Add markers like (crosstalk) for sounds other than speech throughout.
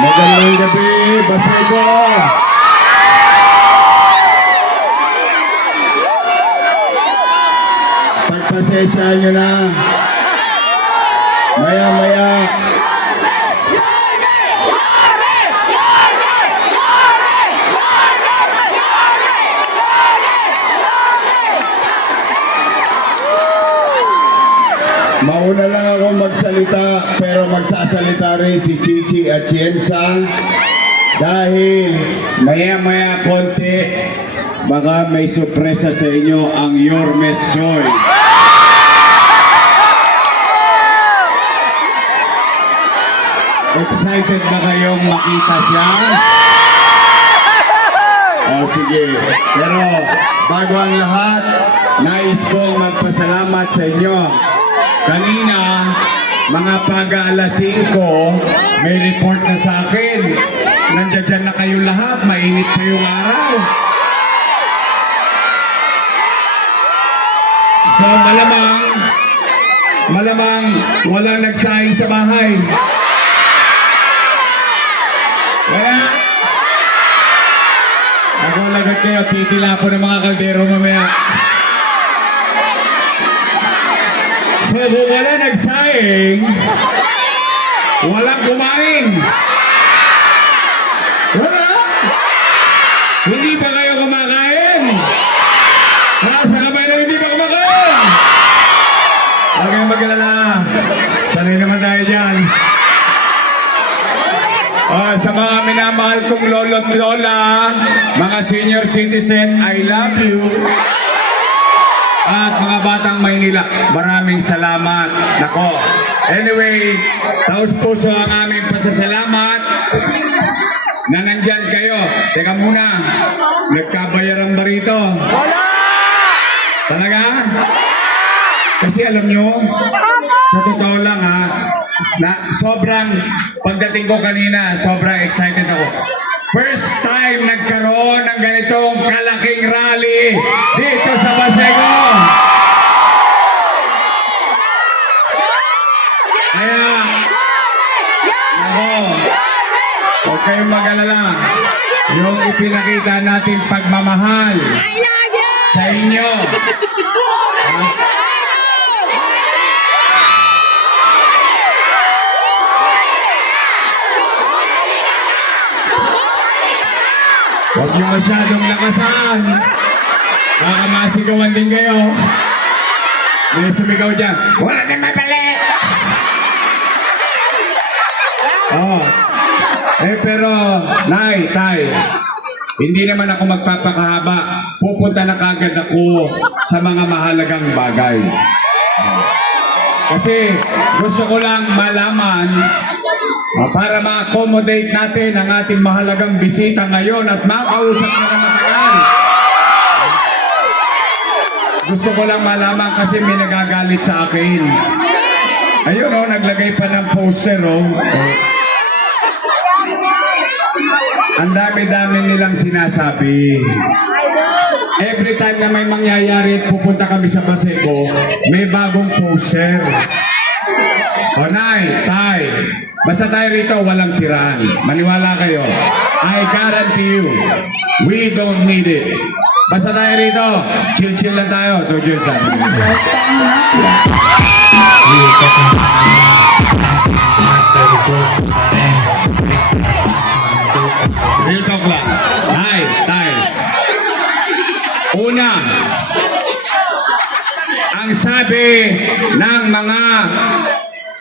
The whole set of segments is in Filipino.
Magandang gabi, Basego! Pagpasensya nyo na. Maya-maya. Mauna lang ako magsalita pero magsasalita rin si Chichi at Chienza dahil maya-maya konti baka may sorpresa sa inyo ang Yormes Joy. Excited ba kayong makita siya? Oh, sige. Pero bago ang lahat, nais kong magpasalamat sa inyo. Kanina, mga pag alas 5, may report na sa akin. Nandiyan na kayo lahat, mainit pa yung araw. So malamang, malamang walang nagsaing sa bahay. Wala. Ako lagot kayo, titila po ng mga kaldero mamaya. So kung wala nagsaing, walang kumain. Wala. Hindi ba kayo kumakain? Nasa kamay na hindi ba kumakain? Huwag kayong mag-alala. Sanay naman tayo dyan. Ah, sa mga minamahal kong lolo at lola, mga senior citizen, I love you. At mga batang Maynila, maraming salamat. Nako. Anyway, taos puso ang aming pasasalamat na nandyan kayo. Teka muna, nagkabayaran ba rito? Wala! Talaga? Kasi alam nyo, sa totoo lang ha, na sobrang, pagdating ko kanina, sobrang excited ako. First time nagkaroon ng ganitong kalaking rally dito sa Pasego. Kaya, ako, huwag kayong mag-alala. Yung ipinakita natin pagmamahal sa inyo. Masyadong lakasan. Baka masigawan din kayo. May sumigaw dyan. Wala din mabali! Oh. Eh pero, Nay, Tay, hindi naman ako magpapakahaba. Pupunta na kagad ako sa mga mahalagang bagay. Kasi gusto ko lang malaman para ma-accommodate natin ang ating mahalagang bisita ngayon at makausap na ng matagal. Gusto ko lang malaman kasi may nagagalit sa akin. Ayun oh, naglagay pa ng poster oh. Oh. Ang dami-dami nilang sinasabi. Every time na may mangyayari at pupunta kami sa Paseco, may bagong poster. O Nay, Tay, basta tayo rito, walang siraan. Maniwala kayo. I guarantee you, we don't need it. Basta tayo rito, chill-chill lang tayo. Don't you joke Real talk lang. Tay, Tay. Una, ang sabi ng mga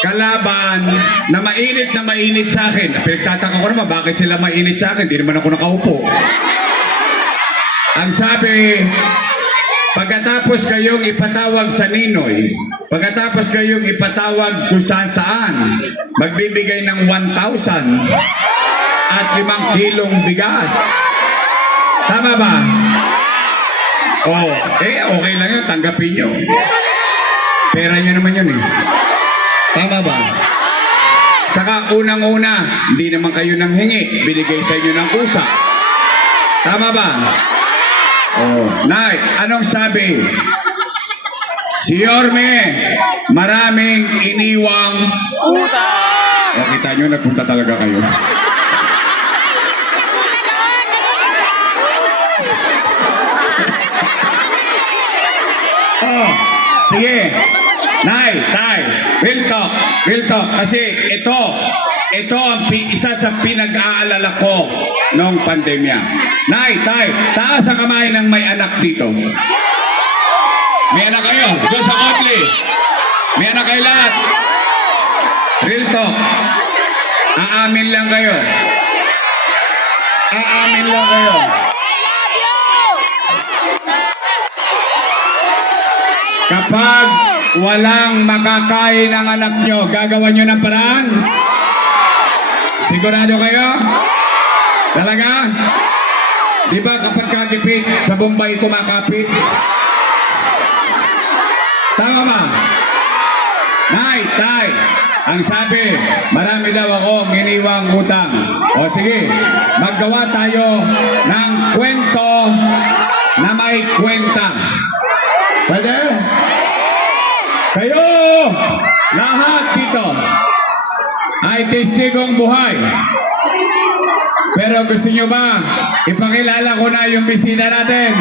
kalaban na mainit na mainit sa akin. Pinagtataka ko naman, bakit sila mainit sa akin? Hindi naman ako nakaupo. Ang sabi, pagkatapos kayong ipatawag sa Ninoy, pagkatapos kayong ipatawag kung saan saan, magbibigay ng 1,000 at 5 kilong bigas. Tama ba? Oh, eh, okay lang yun. Tanggapin nyo. Pera nyo naman yun eh. Tama ba? Saka unang-una, hindi naman kayo nang hingi. Binigay sa inyo ng kusa. Tama ba? Oh, Nay, anong sabi? Si Yorme, maraming iniwang utang. O, kita nyo, nagpunta talaga kayo. Oh, sige. Nay, tay, real talk, real talk. Kasi ito, ito ang isa sa pinag-aalala ko noong pandemya. Nay, tay, taas ang kamay ng may anak dito. May anak kayo, doon sa Kotli. May anak kayo lahat. Real talk. Aamin lang kayo. Aamin lang kayo. Kapag walang makakain ang anak nyo, gagawa nyo ng paraan? Sigurado kayo? Talaga? Di ba kapag kagipit, sa Bombay kumakapit? Tama ba? Nay, tay, ang sabi, marami daw ako iniwang utang. O sige, maggawa tayo ng kwento na may kwenta. Pwede? Lahat dito, ay testigong buhay. Pero gusto nyo ba, ipakilala ko na yung bisita natin?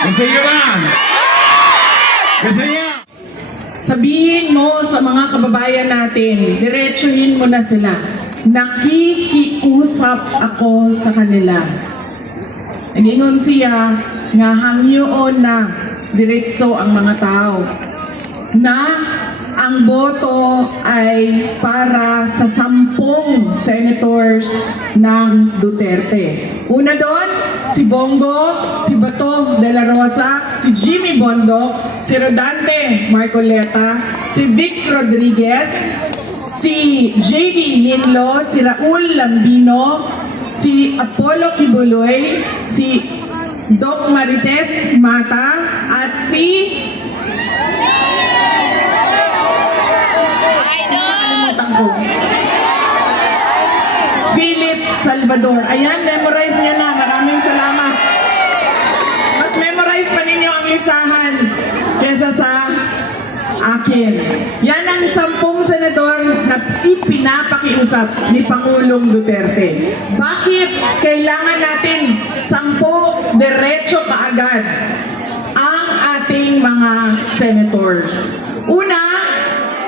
Gusto nyo ba? Gusto nyo? Sabihin mo sa mga kababayan natin, diretsuhin mo na sila. Nakikiusap ako sa kanila. Nagingon siya nga hangyoon na diretso ang mga tao na ang boto ay para sa sampung senators ng Duterte. Una doon, si Bongo, si Bato de la Rosa, si Jimmy Bondoc, si Rodante Marcoleta, si Vic Rodriguez, si JB Linlo, si Raul Lambino, si Apollo Kibuloy, si Doc Marites Mata, at si Nakalimutan ko. Philip Salvador. Ayan, memorize niya na. Maraming salamat. Mas memorize pa ninyo ang lisahan kesa sa akin. Yan ang sampung senador na ipinapakiusap ni Pangulong Duterte. Bakit kailangan natin sampo diretso kaagad ating mga senators? Una,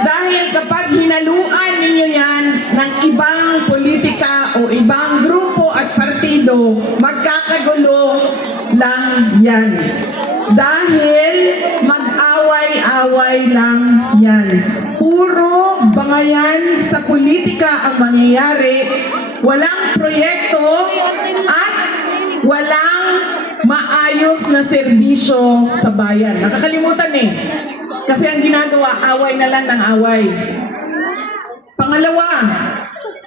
dahil kapag hinaluan ninyo yan ng ibang politika o ibang grupo at partido, magkakagulo lang yan. Dahil mag-away-away lang yan. Puro bangayan sa politika ang mangyayari. Walang proyekto at walang maayos na serbisyo sa bayan. Nakakalimutan eh. Kasi ang ginagawa, away na lang ng away. Pangalawa,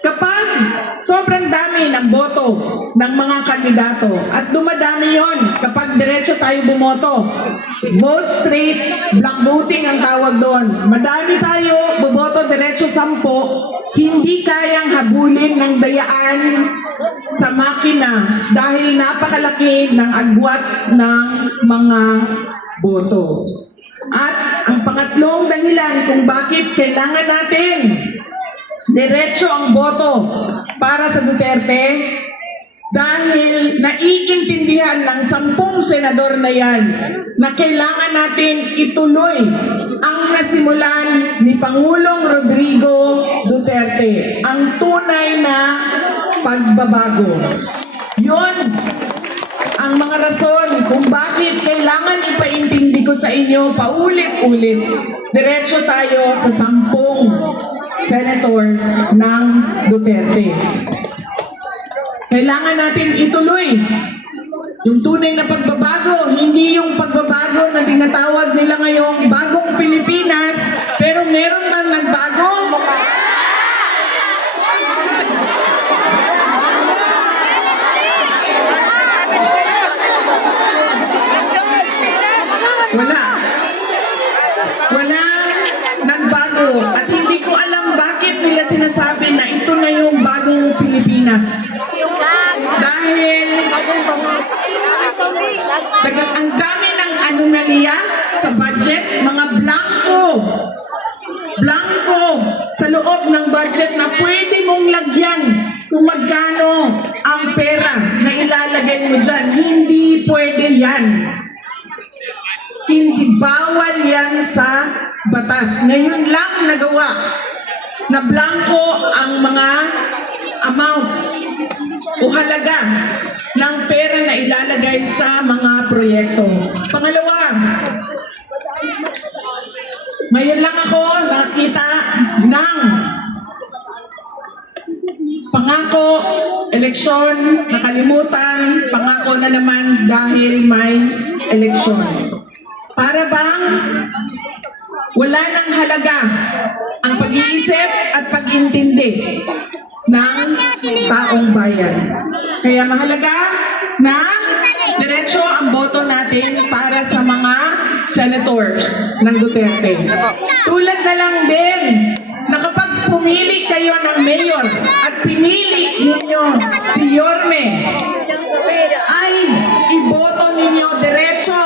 kapag sobrang dami ng boto ng mga kandidato at dumadami yon kapag diretso tayo bumoto, vote straight, black voting ang tawag doon. Madami tayo, buboto diretso sampo, hindi kayang habulin ng dayaan sa makina dahil napakalaki ng agwat ng mga boto. At ang pangatlong dahilan kung bakit kailangan natin diretso ang boto para sa Duterte dahil naiintindihan ng sampung senador na yan na kailangan natin ituloy ang nasimulan ni Pangulong Rodrigo Duterte, ang tunay na pagbabago. Yon ang mga rason kung bakit kailangan ipaintindi ko sa inyo paulit-ulit. Diretso tayo sa sampung senators ng Duterte. Kailangan natin ituloy yung tunay na pagbabago, hindi yung pagbabago na tinatawag nila ngayong bagong Pilipinas, pero meron man nagbago? bago at hindi ko alam bakit nila sinasabi na ito na yung bagong Pilipinas. Dahil ang dami ng anomalya sa budget, mga blanco. Blanco sa loob ng budget na pwede mong lagyan kung magkano ang pera na ilalagay mo dyan. Hindi pwede yan. Batas. Ngayon lang nagawa na blanco ang mga amounts o halaga ng pera na ilalagay sa mga proyekto. Pangalawa, ngayon lang ako nakita ng pangako, eleksyon, nakalimutan, pangako na naman dahil may eleksyon. Para bang wala nang halaga ang pag-iisip at pag-intindi ng taong bayan. Kaya mahalaga na diretso ang boto natin para sa mga senators ng Duterte. Tulad na lang din na kapag pumili kayo ng mayor at pinili ninyo si Yorme, ay iboto ninyo diretso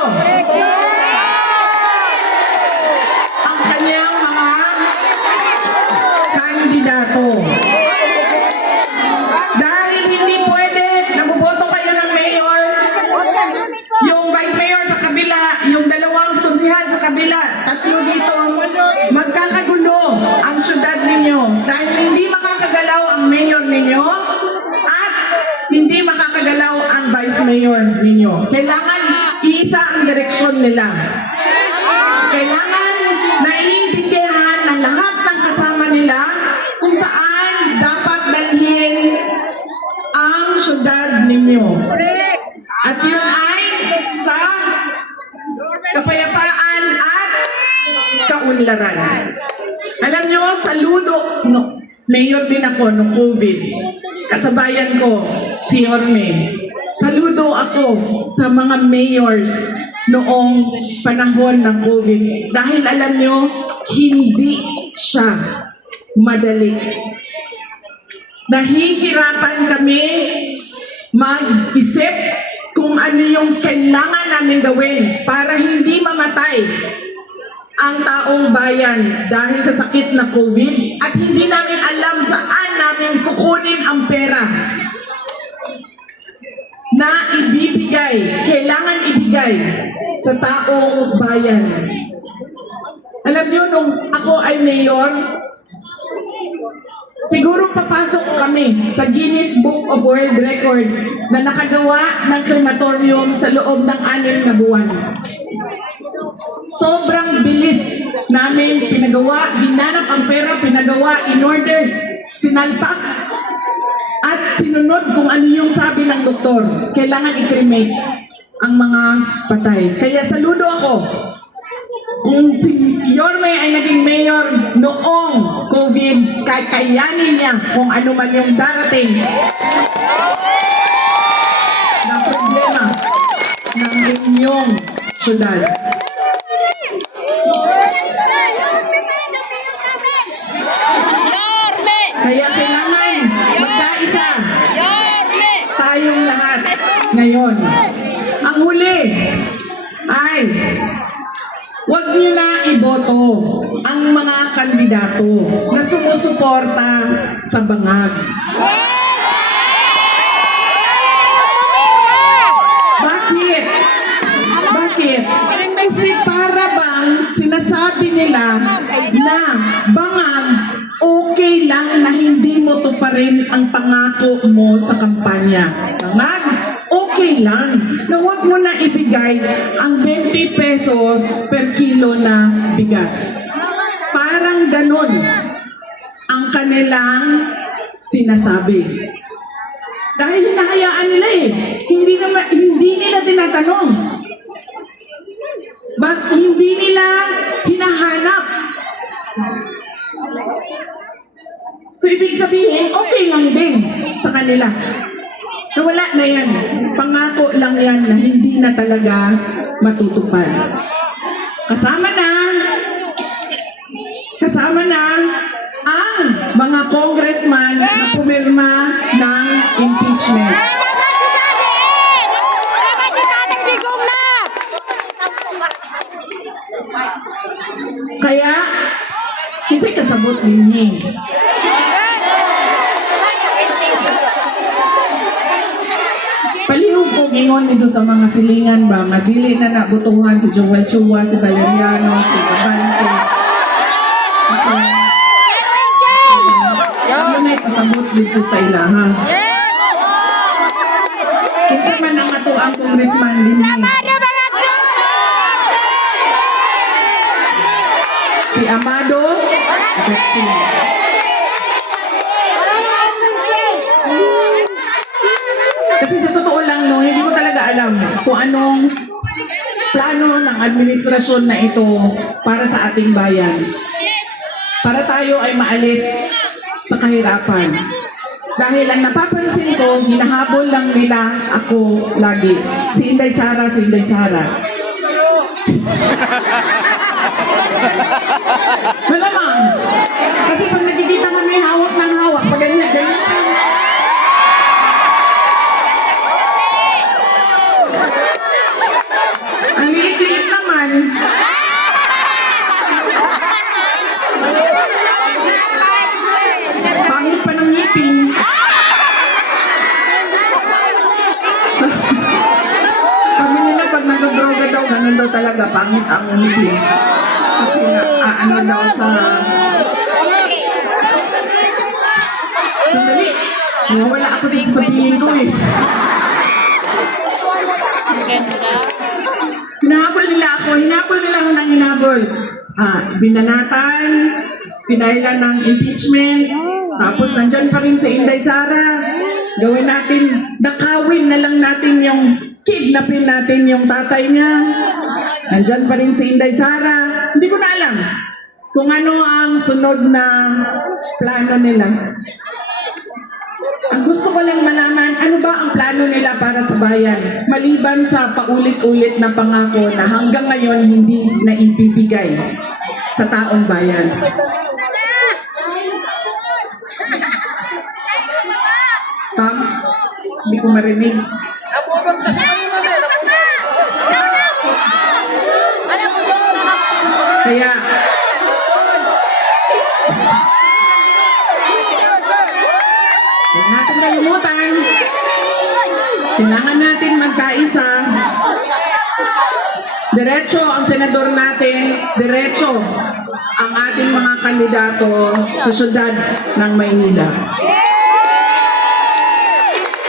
direksyon nila. Kailangan naiintindihan ng lahat ng kasama nila kung saan dapat dalhin ang syudad ninyo. At yun ay sa kapayapaan at kaunlaran. Alam nyo, saludo, no, mayor din ako nung COVID. Kasabayan ko, si Yorme. Saludo ako sa mga mayors noong panahon ng COVID. Dahil alam nyo, hindi siya madali. Nahihirapan kami mag-isip kung ano yung kailangan namin gawin para hindi mamatay ang taong bayan dahil sa sakit na COVID at hindi namin alam saan namin kukunin ang pera na ibibigay, kailangan ibigay sa taong bayan. Alam niyo, nung ako ay mayor, siguro papasok kami sa Guinness Book of World Records na nakagawa ng crematorium sa loob ng anim na buwan. Sobrang bilis namin pinagawa, ginanap ang pera, pinagawa, in order, sinalpak, at sinunod kung ano yung sabi ng doktor. Kailangan i-cremate ang mga patay. Kaya saludo ako. Kung si Yorme ay naging mayor noong COVID, kakayanin niya kung ano man yung darating na problema ng inyong syudad. Kaya kailangan magkaisa tayong lahat ngayon. Ang huli ay huwag niyo na iboto ang mga kandidato na sumusuporta sa bangag. Bakit? Bakit? Kasi para bang sinasabi nila na bangag okay lang na hindi mo tuparin ang pangako mo sa kampanya. Bangag, okay lang na huwag mo na ibigay ang 20 pesos per kilo na bigas. Parang ganun ang kanilang sinasabi. Dahil hinahayaan nila eh. Hindi, naman, hindi nila tinatanong. Ba, hindi nila hinahanap. So, ibig sabihin, okay lang din sa kanila. So, wala na yan. Pangako lang yan na hindi na talaga matutupad. Kasama na, kasama na ang mga congressman na pumirma ng impeachment. Kaya, kasi kasabot ninyo. Gingon nito sa mga silingan ba, madili na nabutuhan si Joel Chua, si Valeriano, si Babante. Okay. Yun ay pasabot dito sa ilaha. Kinsa man ang ato ang congressman din Si Amado, Betsy. Kasi sa totoo lang, no, hindi ko talaga alam kung anong plano ng administrasyon na ito para sa ating bayan. Para tayo ay maalis sa kahirapan. Dahil ang napapansin ko, hinahabol lang nila ako lagi. Si Inday Sara, si Inday Sara. (laughs) daw, talaga, pangit ang ngipin. Kasi nga, ah, ano daw sa... Sandali. Wala ako sa sasabihin ko eh. Hinahabol nila ako, hinabol nila ako ng hinabol. Ah, binanatan, pinailan ng impeachment, tapos nandyan pa rin si Inday Sara. Gawin natin, nakawin na lang natin yung kidnapin natin yung tatay niya. Nandyan pa rin si Inday Sara. Hindi ko na alam kung ano ang sunod na plano nila. Ang gusto ko lang malaman, ano ba ang plano nila para sa bayan? Maliban sa paulit-ulit na pangako na hanggang ngayon hindi naibibigay sa taong bayan. Tam? Hindi ko marinig. Nabudol kasi kami mami. Kaya, huwag natin kalimutan, kailangan natin magkaisa. Diretso ang senador natin, diretso ang ating mga kandidato sa syudad ng Maynila.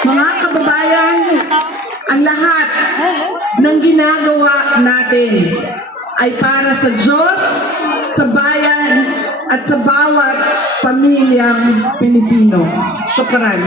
Mga kababayan, ang lahat ng ginagawa natin ay para sa Diyos, sa bayan, at sa bawat pamilyang Pilipino. Syukran.